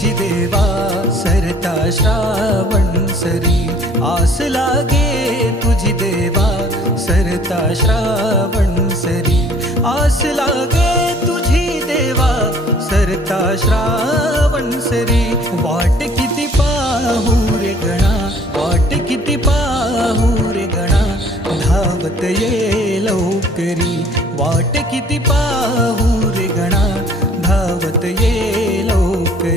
तुझी देवा सरता श्रावण सरी, आस लागे तुझी देवा सरता श्रावण सरी, आस लागे तुझी देवा सरता श्रावण सरी. वाट किती पाहू रे गणा, वाट किती पाहू रे गणा, धावत ये लवकरी. वाट किती पाहू रे गणा, धावत ये